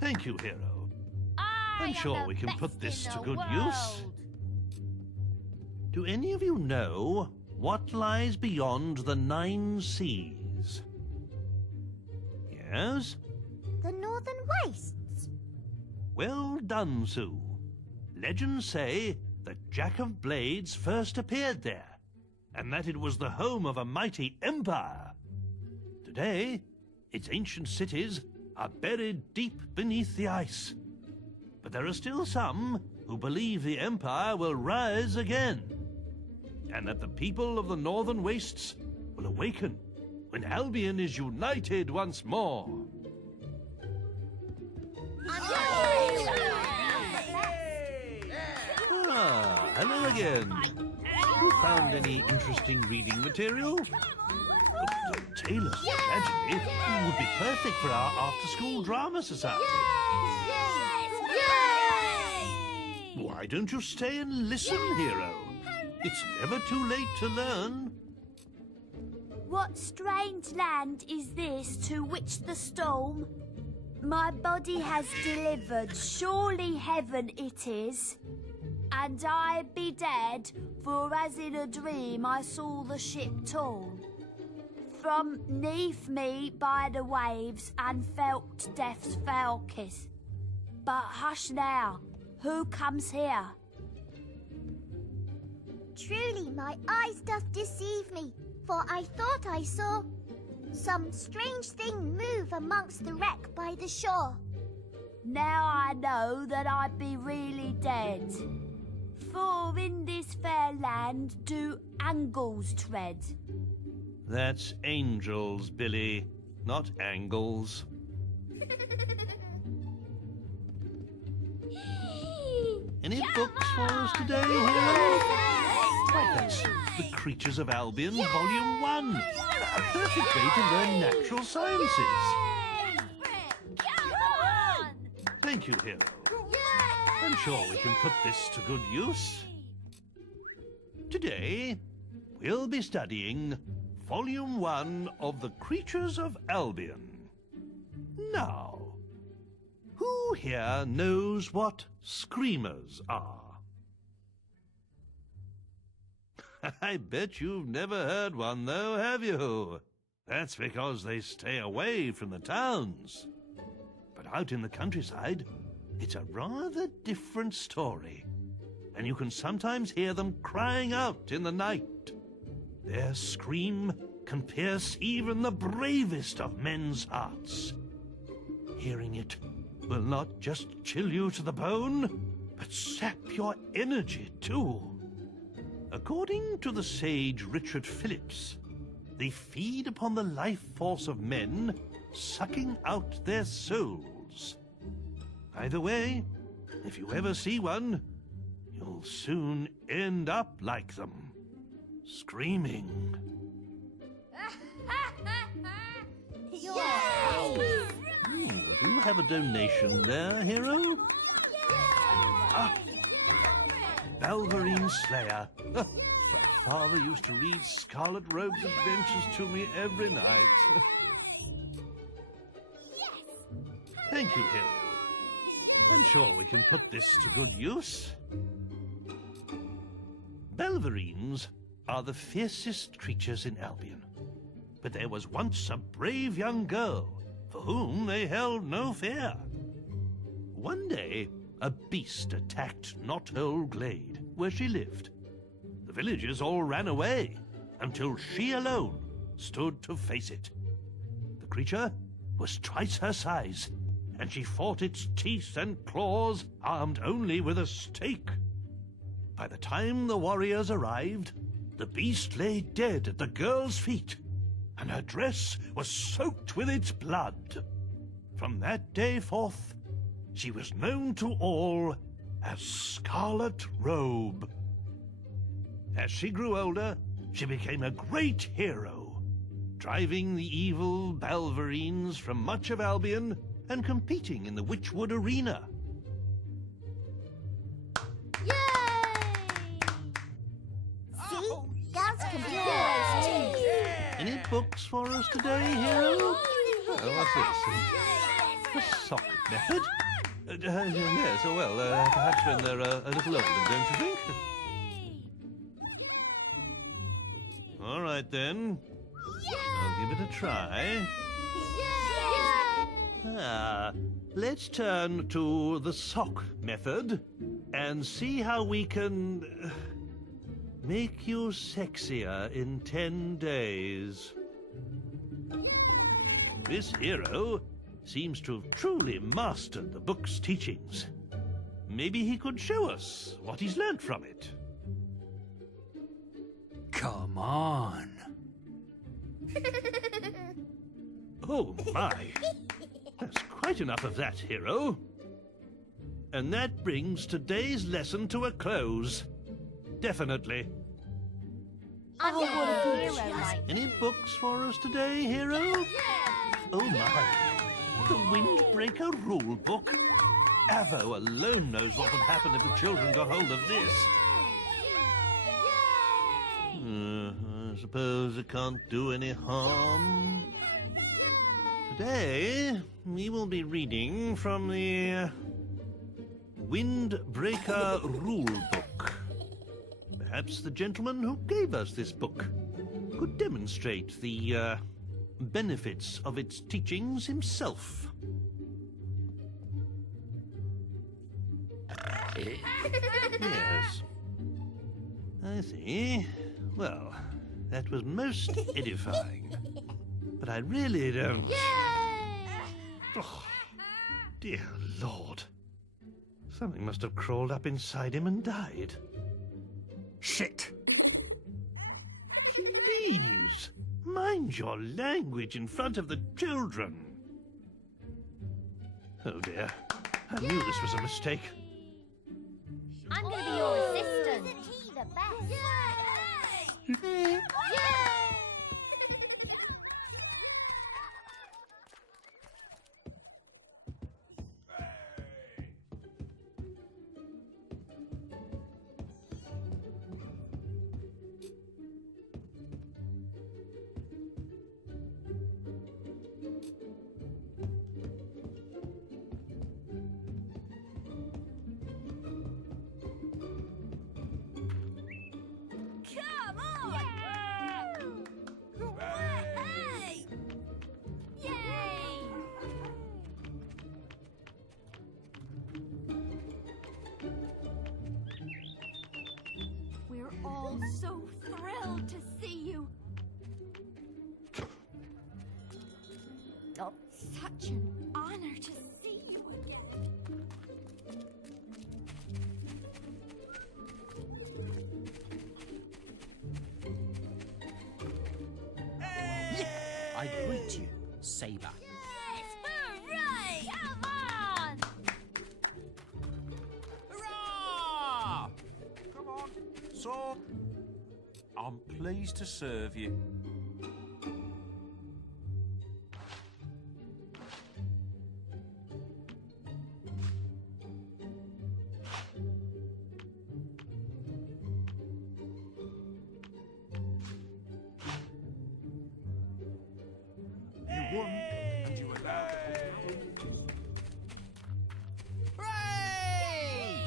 Thank you, hero. I'm sure we can put this to good use. Do any of you know what lies beyond the 9 seas? Yes? The Northern Wastes. Well done, Sue. Legends say that Jack of Blades first appeared there, and that it was the home of a mighty empire. Today, its ancient cities are buried deep beneath the ice. But there are still some who believe the empire will rise again, and that the people of the Northern Wastes will awaken when Albion is united once more. Hello again. You found any interesting reading material? The Tailor's Tragedy would be perfect for our after-school drama society. Why don't you stay and listen, hero? It's never too late to learn. What strange land is this to which the storm my body has delivered? Surely heaven it is. And I be dead, for as in a dream I saw the ship torn from 'neath me by the waves, and felt death's foul kiss. But hush now, who comes here? Truly my eyes doth deceive me, for I thought I saw some strange thing move amongst the wreck by the shore. Now I know that I be really dead, for in this fair land do angles tread. That's angels, Billy, not angles. Any books for us today, hero? That's The Creatures of Albion, Volume 1. A perfect way to learn natural sciences. Thank you, hero. I'm sure we can put this to good use. Today, we'll be studying Volume 1 of The Creatures of Albion. Now, who here knows what screamers are? I bet you've never heard one, though, have you? That's because they stay away from the towns. But out in the countryside, it's a rather different story, and you can sometimes hear them crying out in the night. Their scream can pierce even the bravest of men's hearts. Hearing it will not just chill you to the bone, but sap your energy too. According to the sage Richard Phillips, they feed upon the life force of men, sucking out their souls. Either way, if you ever see one, you'll soon end up like them, screaming. Do you have a donation there, hero? Ah, Balverine Slayer. My father used to read Scarlet Rogue's adventures to me every night. Thank you, hero. I'm sure we can put this to good use. Balverines are the fiercest creatures in Albion. But there was once a brave young girl for whom they held no fear. One day, a beast attacked Knothole Glade, where she lived. The villagers all ran away until she alone stood to face it. The creature was twice her size, and she fought its teeth and claws armed only with a stake. By the time the warriors arrived, the beast lay dead at the girl's feet, and her dress was soaked with its blood. From that day forth, she was known to all as Scarlet Robe. As she grew older, she became a great hero, driving the evil Balverines from much of Albion and competing in the Witchwood Arena. See? Girls can be heroes too. Any books for us today, hero? Oh, what's this? The sock method? Yes, oh well, perhaps when they're a little older, don't you think? All right, then. I'll give it a try. Let's turn to the sock method and see how we can make you sexier in 10 days. This hero seems to have truly mastered the book's teachings. Maybe he could show us what he's learnt from it. Come on. Oh, my. That's quite enough of that, hero. And that brings today's lesson to a close. Definitely. I'm what a good hero, mate. Any books for us today, hero? Oh, my. The Windbreaker rule book. Avo alone knows what would happen if the children got hold of this. I suppose it can't do any harm. Today, we will be reading from the Windbreaker rule book. Perhaps the gentleman who gave us this book could demonstrate the benefits of its teachings himself. Yes. I see. Well, that was most edifying. But I really don't... Oh, dear Lord. Something must have crawled up inside him and died. Shit. Please, mind your language in front of the children. Oh dear, I knew this was a mistake. I'm going to be your assistant. Isn't he the best? Yay! Come on! Hey! Yay! We're all so thrilled to see you. Oh, such an honor to see you again. I greet you, Saber. Yes, hooray! Come on! Hurrah! Come on, so I'm pleased to serve you. You won, and you were allowed. Hooray!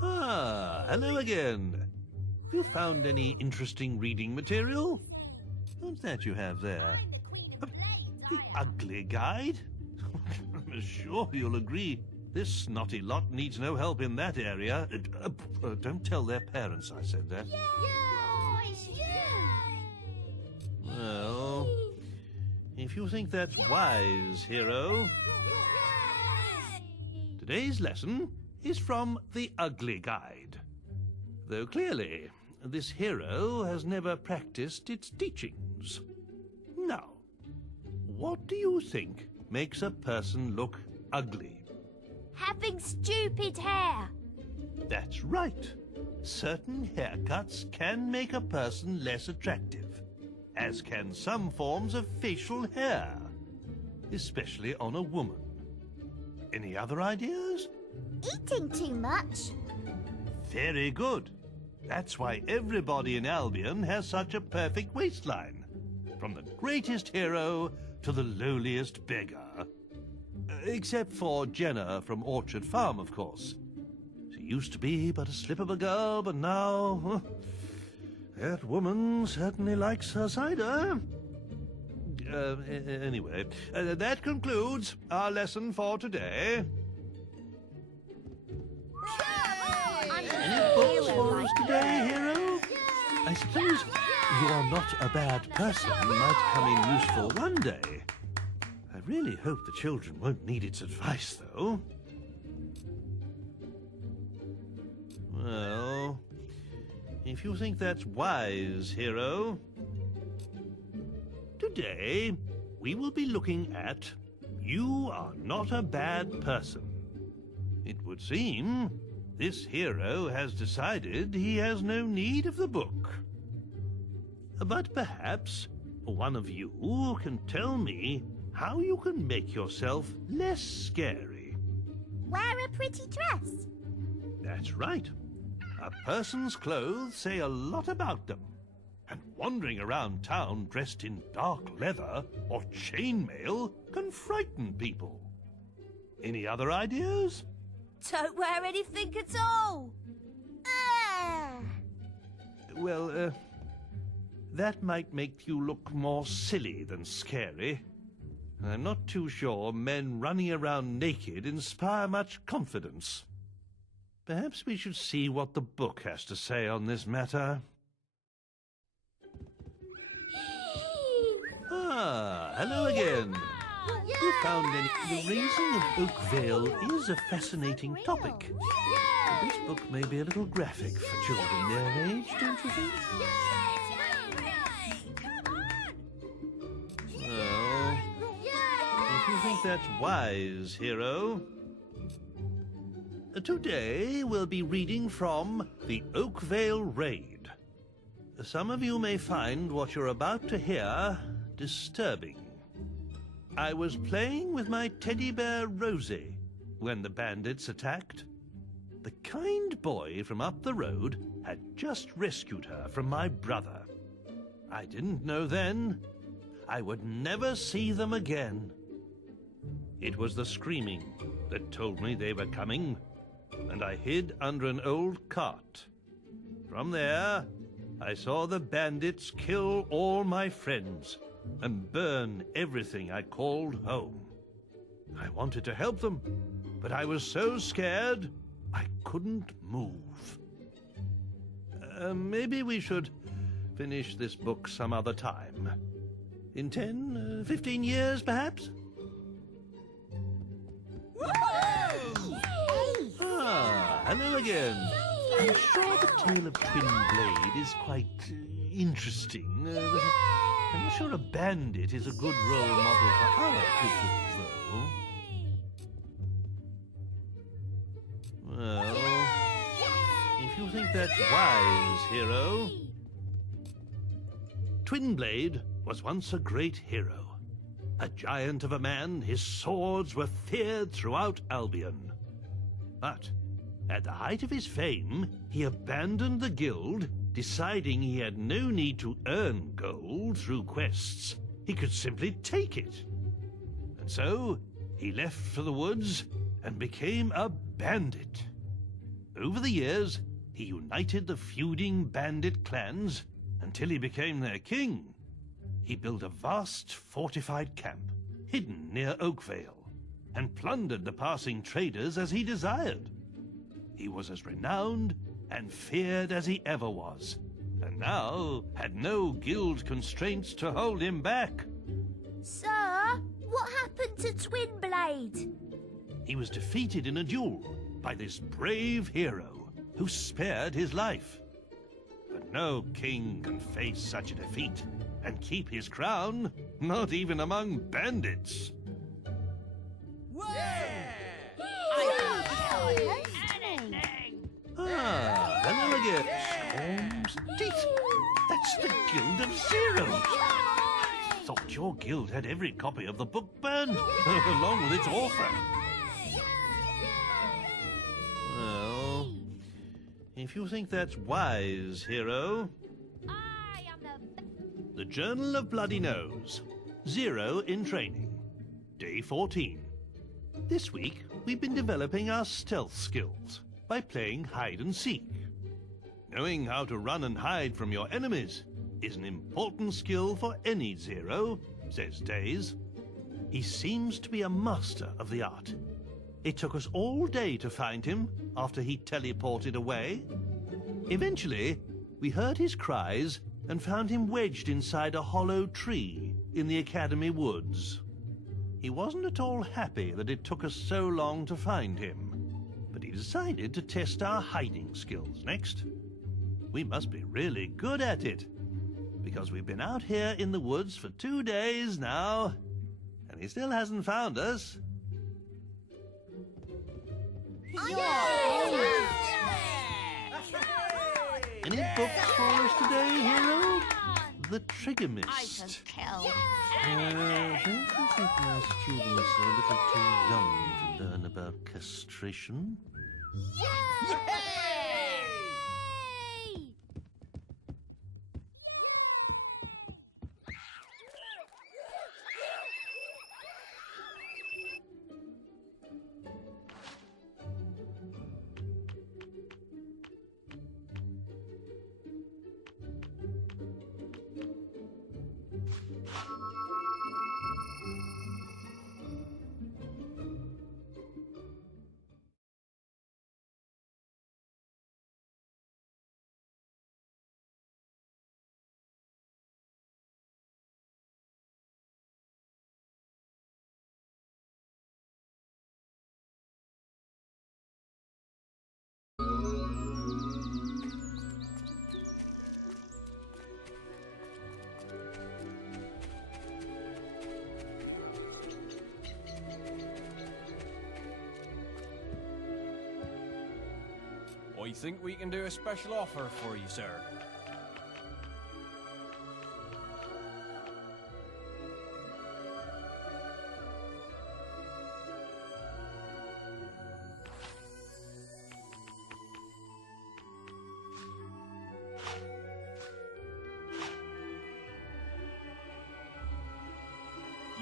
Ah, hello again. Have you found any interesting reading material? What's that you have there? The Ugly Guide? I'm sure you'll agree this snotty lot needs no help in that area. Don't tell their parents I said that. Oh, it's you! Well, if you think that's wise, hero, today's lesson is from the Ugly Guide. Though clearly, this hero has never practiced its teachings. Now, what do you think makes a person look ugly? Having stupid hair. That's right. Certain haircuts can make a person less attractive, as can some forms of facial hair, especially on a woman. Any other ideas? Eating too much. Very good. That's why everybody in Albion has such a perfect waistline. From the greatest hero to the lowliest beggar. Except for Jenna from Orchard Farm, of course. She used to be but a slip of a girl, but now... that woman certainly likes her cider. Anyway, that concludes our lesson for today. Any books for us today, hero? I suppose you are not a bad person and might come in useful one day. I really hope the children won't need its advice, though. Well, if you think that's wise, hero... Today, we will be looking at You Are Not a Bad Person. It would seem this hero has decided he has no need of the book. But perhaps one of you can tell me how you can make yourself less scary. Wear a pretty dress. That's right. A person's clothes say a lot about them. And wandering around town dressed in dark leather or chainmail can frighten people. Any other ideas? Don't wear anything at all. Well, that might make you look more silly than scary. I'm not too sure men running around naked inspire much confidence. Perhaps we should see what the book has to say on this matter. Ah, hello again. You found any... The raising of Oakvale is a fascinating topic. This book may be a little graphic for children their age, don't you think? Well, if you think that's wise, hero... Today we'll be reading from the Oakvale Raid. Some of you may find what you're about to hear disturbing. I was playing with my teddy bear Rosie when the bandits attacked. The kind boy from up the road had just rescued her from my brother. I didn't know then I would never see them again. It was the screaming that told me they were coming, and I hid under an old cart. From there, I saw the bandits kill all my friends and burn everything I called home. I wanted to help them, but I was so scared I couldn't move. Maybe we should finish this book some other time. In 10, 15 years, perhaps? Ah, hello again. I'm sure the tale of Twin Blade is quite interesting. But I'm not sure a bandit is a good role model for our pupils, though. Well, if you think that's wise, hero... Twin Blade was once a great hero. A giant of a man, his swords were feared throughout Albion. But at the height of his fame, he abandoned the guild, deciding he had no need to earn gold through quests. He could simply take it. And so he left for the woods and became a bandit. Over the years, he united the feuding bandit clans until he became their king. He built a vast fortified camp hidden near Oakvale and plundered the passing traders as he desired. He was as renowned and feared as he ever was, and now had no guild constraints to hold him back. Sir, what happened to Twin Blade? He was defeated in a duel by this brave hero who spared his life. But no king can face such a defeat and keep his crown, not even among bandits. Ah, hello again. Storms and teeth. That's the Guild of Zeros. I thought your guild had every copy of the book burned, along with its author. If you think that's wise, hero. I am The Journal of Bloody Nose. 0 in training. Day 14. This week, we've been developing our stealth skills by playing hide and seek. Knowing how to run and hide from your enemies is an important skill for any Zero, says Days. He seems to be a master of the art. It took us all day to find him after he teleported away. Eventually, we heard his cries and found him wedged inside a hollow tree in the Academy woods. He wasn't at all happy that it took us so long to find him, but he decided to test our hiding skills next. We must be really good at it, because we've been out here in the woods for 2 days now, and he still hasn't found us. Any books for us today, hero? The Trigger Mist. I think our students are a little too young to learn about castration. I think we can do a special offer for you, sir.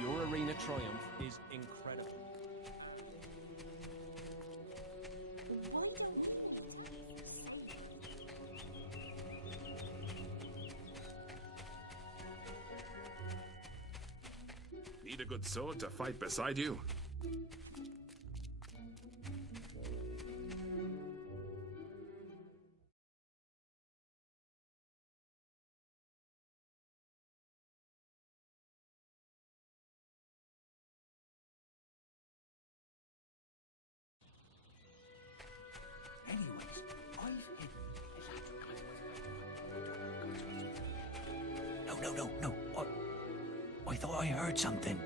Your arena triumph is incredible. Need a good sword to fight beside you? Anyways, I've hidden No. I thought I heard something.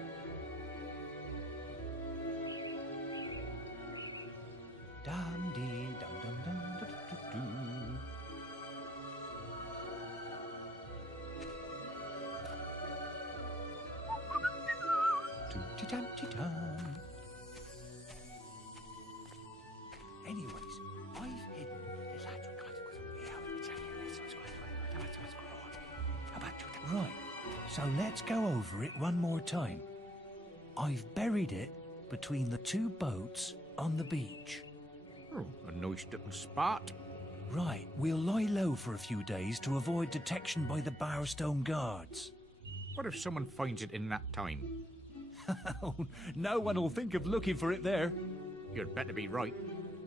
Dum dee dum dum dum da, da, da, do. Dum-de-dum-de-dum. Anyways, I've hidden Right, so let's go over it one more time. I've buried it between the 2 boats on the beach. Oh, a nice little spot. Right, we'll lie low for a few days to avoid detection by the Barstone guards. What if someone finds it in that time? Oh, no one will think of looking for it there. You'd better be right.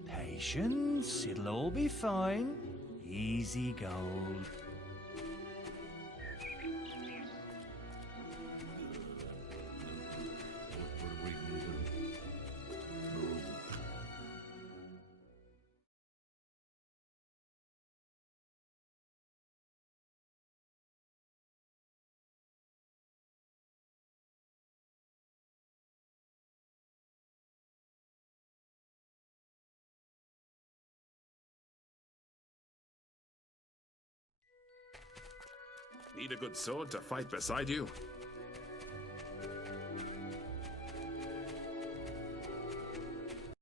Patience, it'll all be fine. Easy gold. Need a good sword to fight beside you?